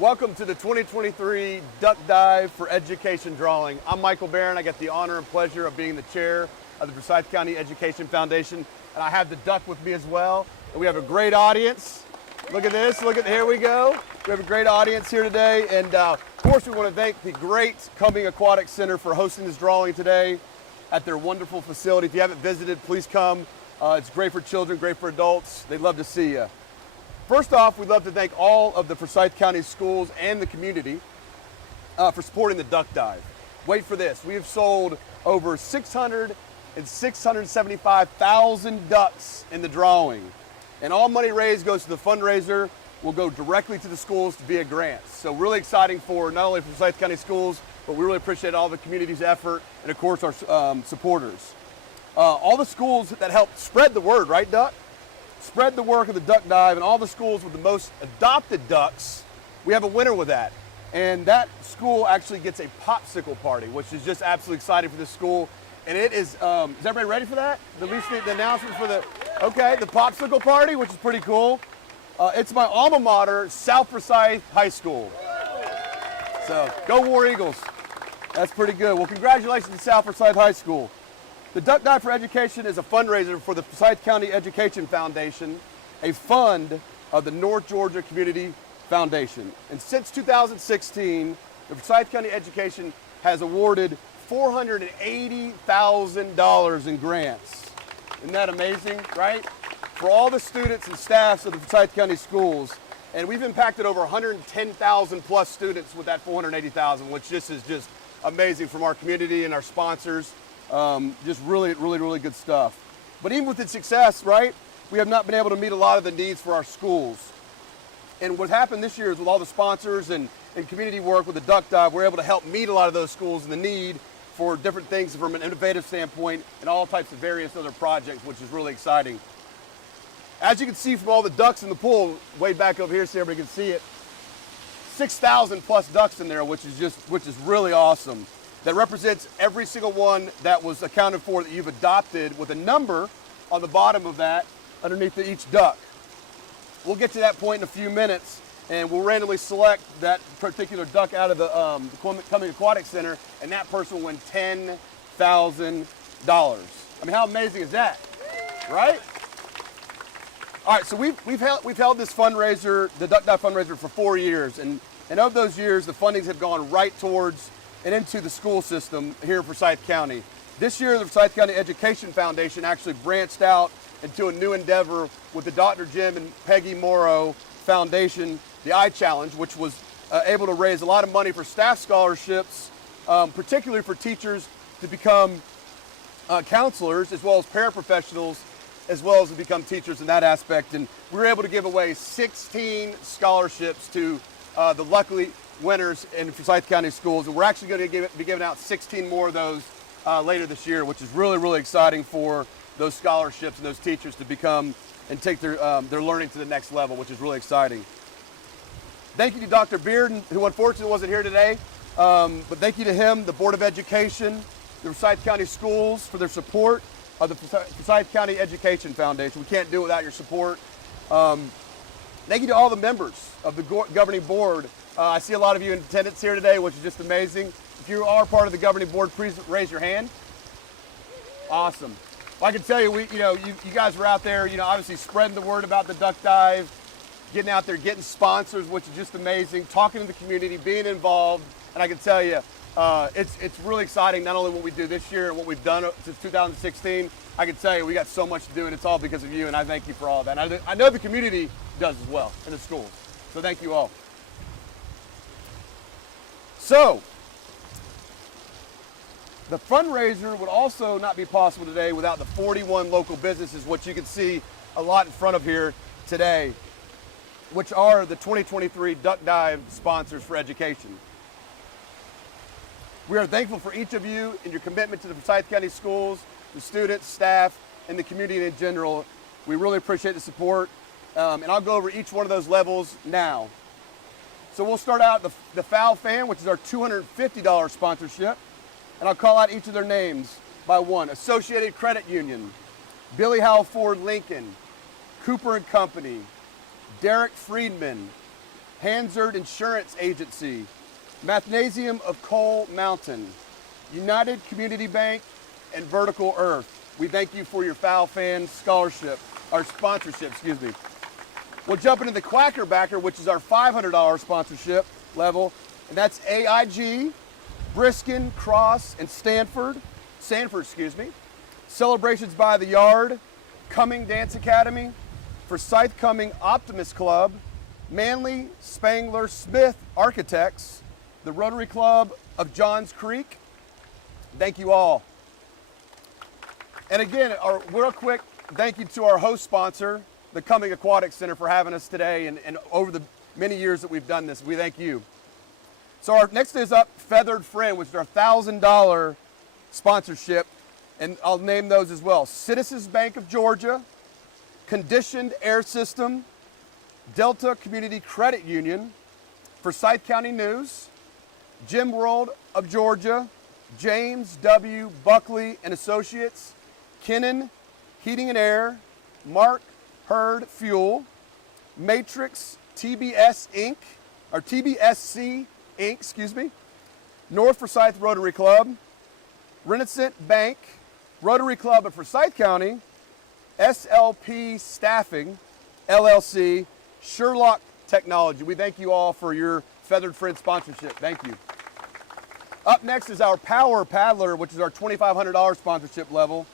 Welcome to the 2023 Duck Dive for Education Drawing. I'm Michael Barron. I get the honor and pleasure of being the chair of the Forsyth County Education Foundation, and I have the duck with me as well. And we have a great audience. Look at this, here we go. We have a great audience here today, and of course we want to thank the great Cumming Aquatic Center for hosting this drawing today at their wonderful facility. If you haven't visited, please come. It's great for children, great for adults. They'd love to see you. First off, we'd love to thank all of the Forsyth County schools and the community for supporting the duck dive. Wait for this, we have sold over 675,000 ducks in the drawing. And all money raised goes to the fundraiser, will go directly to the schools via grants. So really exciting for not only Forsyth County schools, but we really appreciate all the community's effort and of course our supporters. All the schools that helped spread the word, right Duck? Spread the work of the duck dive, and all the schools with the most adopted ducks, we have a winner with that. And that school actually gets a popsicle party, which is just absolutely exciting for this school. And it is everybody ready for that? The announcement for the popsicle party, which is pretty cool. It's my alma mater, South Forsyth High School. So go War Eagles. That's pretty good. Well, congratulations to South Forsyth High School. The Duck Dive for Education is a fundraiser for the Forsyth County Education Foundation, a fund of the North Georgia Community Foundation. And since 2016, the Forsyth County Education has awarded $480,000 in grants. Isn't that amazing, right? For all the students and staffs of the Forsyth County schools. And we've impacted over 110,000 plus students with that $480,000, which is just amazing from our community and our sponsors. Just really good stuff. But even with its success, right, we have not been able to meet a lot of the needs for our schools. And what happened this year is with all the sponsors and community work with the duck dive, we're able to help meet a lot of those schools and the need for different things from an innovative standpoint and all types of various other projects, which is really exciting. As you can see from all the ducks in the pool, way back over here so everybody can see it, 6,000 plus ducks in there, which is really awesome. That represents every single one that was accounted for that you've adopted with a number on the bottom of that underneath each duck. We'll get to that point in a few minutes and we'll randomly select that particular duck out of the Cumming Aquatic Center, and that person will win $10,000. I mean, how amazing is that, right? All right, so we've held this fundraiser, the Duck Dive fundraiser, for 4 years, and of those years, the fundings have gone right towards and into the school system here in Forsyth County. This year, the Forsyth County Education Foundation actually branched out into a new endeavor with the Dr. Jim and Peggy Morrow Foundation, the I-Challenge, which was able to raise a lot of money for staff scholarships, particularly for teachers to become counselors, as well as paraprofessionals, as well as to become teachers in that aspect. And we were able to give away 16 scholarships to the luckily winners in Forsyth County schools, and we're actually going to be giving out 16 more of those later this year, which is really exciting for those scholarships and those teachers to become and take their learning to the next level, which is really exciting. Thank you to Dr. Bearden, who unfortunately wasn't here today, but thank you to him, the Board of Education, the Forsyth County schools for their support of the Forsyth County Education Foundation. We can't do it without your support. Thank you to all the members of the governing board. I see a lot of you in attendance here today, which is just amazing. If you are part of the governing board, please raise your hand. Awesome. Well, I can tell you, you guys were out there, obviously spreading the word about the duck dive, getting out there, getting sponsors, which is just amazing, talking to the community, being involved, and I can tell you, it's really exciting, not only what we do this year and what we've done since 2016, I can tell you we got so much to do, and it's all because of you, and I thank you for all of that. And I know the community does as well, in the schools, so thank you all. So, the fundraiser would also not be possible today without the 41 local businesses, which you can see a lot in front of here today, which are the 2023 Duck Dive sponsors for education. We are thankful for each of you and your commitment to the Forsyth County schools, the students, staff, and the community in general. We really appreciate the support, and I'll go over each one of those levels now. So we'll start out the FOW Fan, which is our $250 sponsorship, and I'll call out each of their names by one. Associated Credit Union, Billy Howell Ford Lincoln, Cooper and Company, Derek Friedman, Hansard Insurance Agency, Mathnasium of Coal Mountain, United Community Bank, and Vertical Earth. We thank you for your Foul Fan scholarship, or sponsorship, excuse me. We'll jump into the Quacker Backer, which is our $500 sponsorship level, and that's AIG, Briskin, Cross, and Sanford, excuse me. Celebrations by the Yard, Cumming Dance Academy, Forsyth Cumming Optimist Club, Manly Spangler Smith Architects, the Rotary Club of Johns Creek. Thank you all. And again, our real quick thank you to our host sponsor, the Cumming Aquatic Center, for having us today and over the many years that we've done this. We thank you. So our next is up Feathered Friend, which is our $1,000 sponsorship, and I'll name those as well. Citizens Bank of Georgia, Conditioned Air System, Delta Community Credit Union, Forsyth County News, Gym World of Georgia, James W. Buckley and Associates, Kennan Heating and Air, Mark Hurd Fuel, Matrix TBS Inc., or TBSC Inc., excuse me, North Forsyth Rotary Club, Renaissance Bank, Rotary Club of Forsyth County, SLP Staffing, LLC, Sherlock Technology. We thank you all for your Feathered Friend sponsorship. Thank you. Up next is our Power Paddler, which is our $2,500 sponsorship level.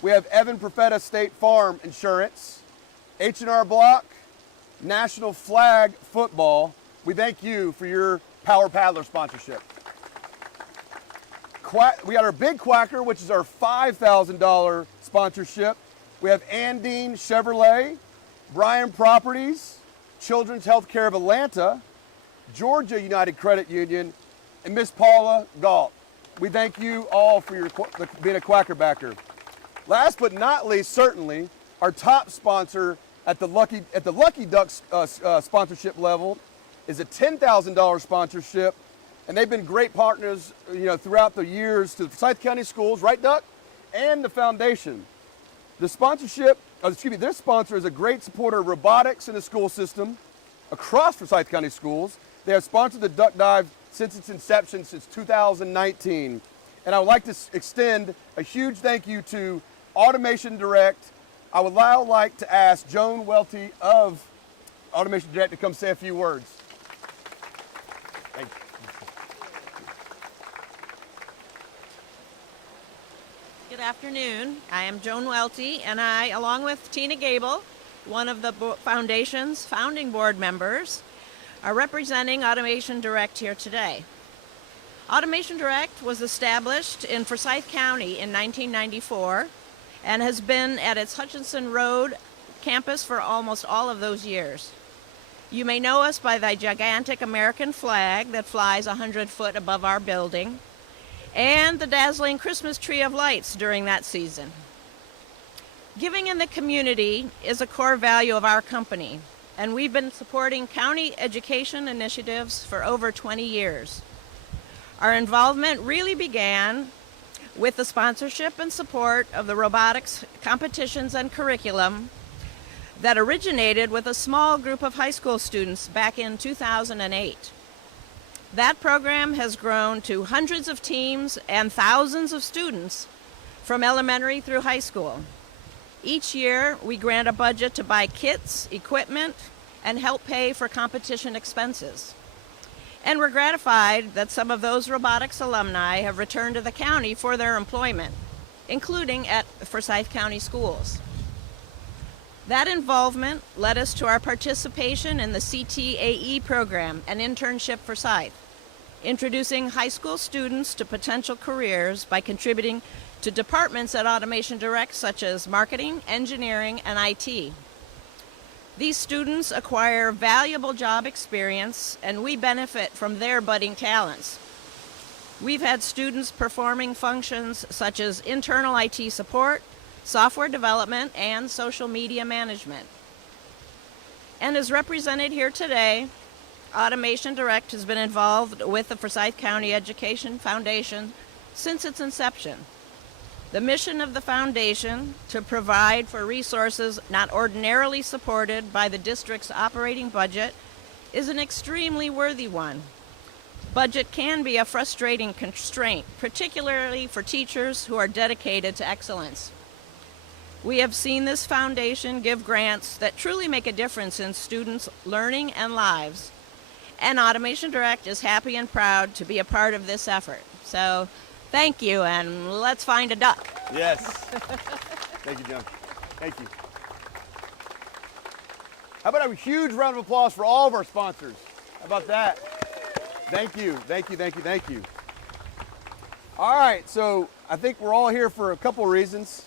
We have Evan Profeta State Farm Insurance, H&R Block, National Flag Football. We thank you for your Power Paddler sponsorship. We got our Big Quacker, which is our $5,000 sponsorship. We have Andine Chevrolet, Bryan Properties, Children's Healthcare of Atlanta, Georgia United Credit Union, and Miss Paula Galt. We thank you all for your being a Quacker Backer. Last but not least, certainly, our top sponsor at the Lucky Ducks sponsorship level is a $10,000 sponsorship, and they've been great partners, throughout the years to the Forsyth County Schools, right, Duck, and the foundation. This sponsor is a great supporter of robotics in the school system across Forsyth County Schools. They have sponsored the Duck Dive since its inception, since 2019. And I would like to extend a huge thank you to Automation Direct. I would now like to ask Joan Welty of Automation Direct to come say a few words. Thank you. Good afternoon. I am Joan Welty, and I, along with Tina Gable, one of the Foundation's founding board members, are representing Automation Direct here today. Automation Direct was established in Forsyth County in 1994 and has been at its Hutchinson Road campus for almost all of those years. You may know us by the gigantic American flag that flies 100 foot above our building and the dazzling Christmas tree of lights during that season. Giving in the community is a core value of our company, and we've been supporting county education initiatives for over 20 years. Our involvement really began with the sponsorship and support of the robotics competitions and curriculum that originated with a small group of high school students back in 2008. That program has grown to hundreds of teams and thousands of students from elementary through high school. Each year, we grant a budget to buy kits, equipment, and help pay for competition expenses. And we're gratified that some of those robotics alumni have returned to the county for their employment, including at Forsyth County Schools. That involvement led us to our participation in the CTAE program, an internship Forsyth, introducing high school students to potential careers by contributing to departments at Automation Direct such as marketing, engineering, and IT. These students acquire valuable job experience, and we benefit from their budding talents. We've had students performing functions such as internal IT support, software development, and social media management. And as represented here today, Automation Direct has been involved with the Forsyth County Education Foundation since its inception. The mission of the foundation to provide for resources not ordinarily supported by the district's operating budget is an extremely worthy one. Budget can be a frustrating constraint, particularly for teachers who are dedicated to excellence. We have seen this foundation give grants that truly make a difference in students' learning and lives. And Automation Direct is happy and proud to be a part of this effort. So thank you, and let's find a duck. Yes. Thank you, John. Thank you. How about a huge round of applause for all of our sponsors? How about that? Thank you, thank you, thank you, thank you. All right, so I think we're all here for a couple of reasons.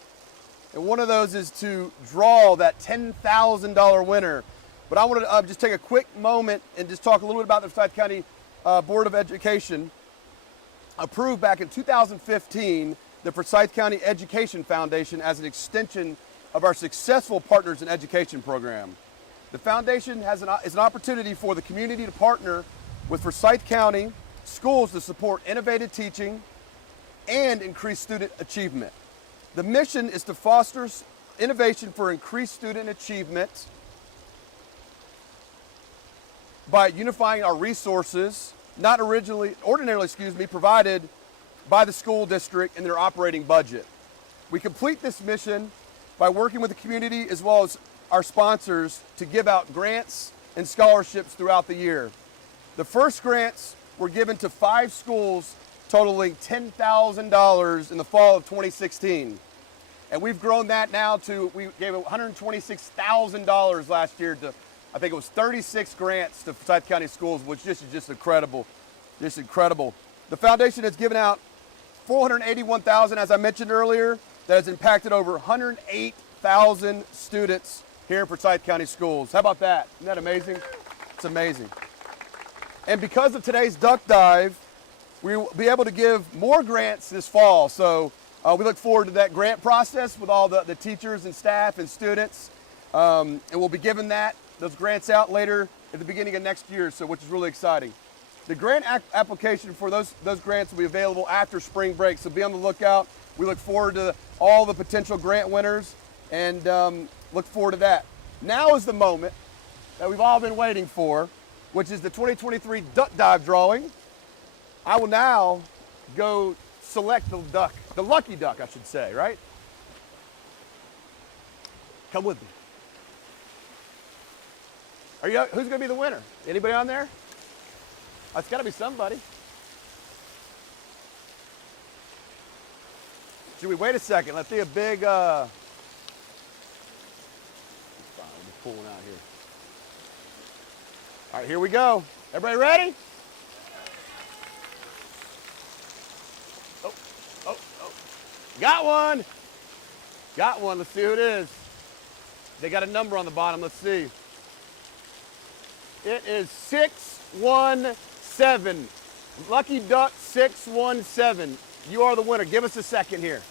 And one of those is to draw that $10,000 winner. But I wanted to just take a quick moment and just talk a little bit about the Forsyth County Board of Education. Approved back in 2015, the Forsyth County Education Foundation as an extension of our successful Partners in Education program. The foundation is an opportunity for the community to partner with Forsyth County schools to support innovative teaching and increase student achievement. The mission is to foster innovation for increased student achievement by unifying our resources, not ordinarily provided by the school district in their operating budget. We complete this mission by working with the community as well as our sponsors to give out grants and scholarships throughout the year. The first grants were given to 5 schools totaling $10,000 in the fall of 2016. And we've grown that now to, we gave $126,000 last year to, I think it was 36 grants to Forsyth County schools, which is just incredible, just incredible. The foundation has given out $481,000, as I mentioned earlier, that has impacted over 108,000 students here in Forsyth County schools. How about that? Isn't that amazing? It's amazing. And because of today's duck dive, we will be able to give more grants this fall. So we look forward to that grant process with all the teachers and staff and students. And we'll be giving those grants out later at the beginning of next year, so which is really exciting. The grant application for those grants will be available after spring break, so be on the lookout. We look forward to all the potential grant winners and look forward to that. Now is the moment that we've all been waiting for, which is the 2023 duck dive drawing. I will now go select the lucky duck, I should say, right? Come with me. Who's gonna be the winner? Anybody on there? It's gotta be somebody. Should we wait a second? Let's see a big, fine, we'll be pulling out here. All right, here we go. Everybody ready? Oh. Got one. Got one. Let's see who it is. They got a number on the bottom. Let's see. It is 617. Lucky Duck 617. You are the winner. Give us a second here.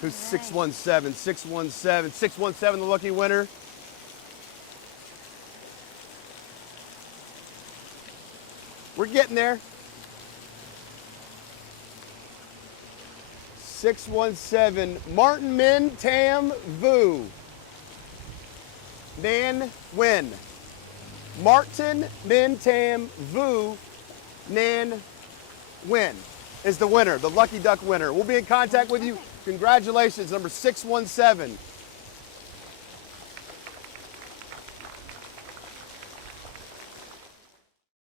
Who's 617? 617. 617, the lucky winner. We're getting there. 617. Martin Min Tam Vu. Nan Win. Martin Min Tam Vu Nan Win is the winner, the lucky duck winner. We'll be in contact with you. Congratulations, number 617.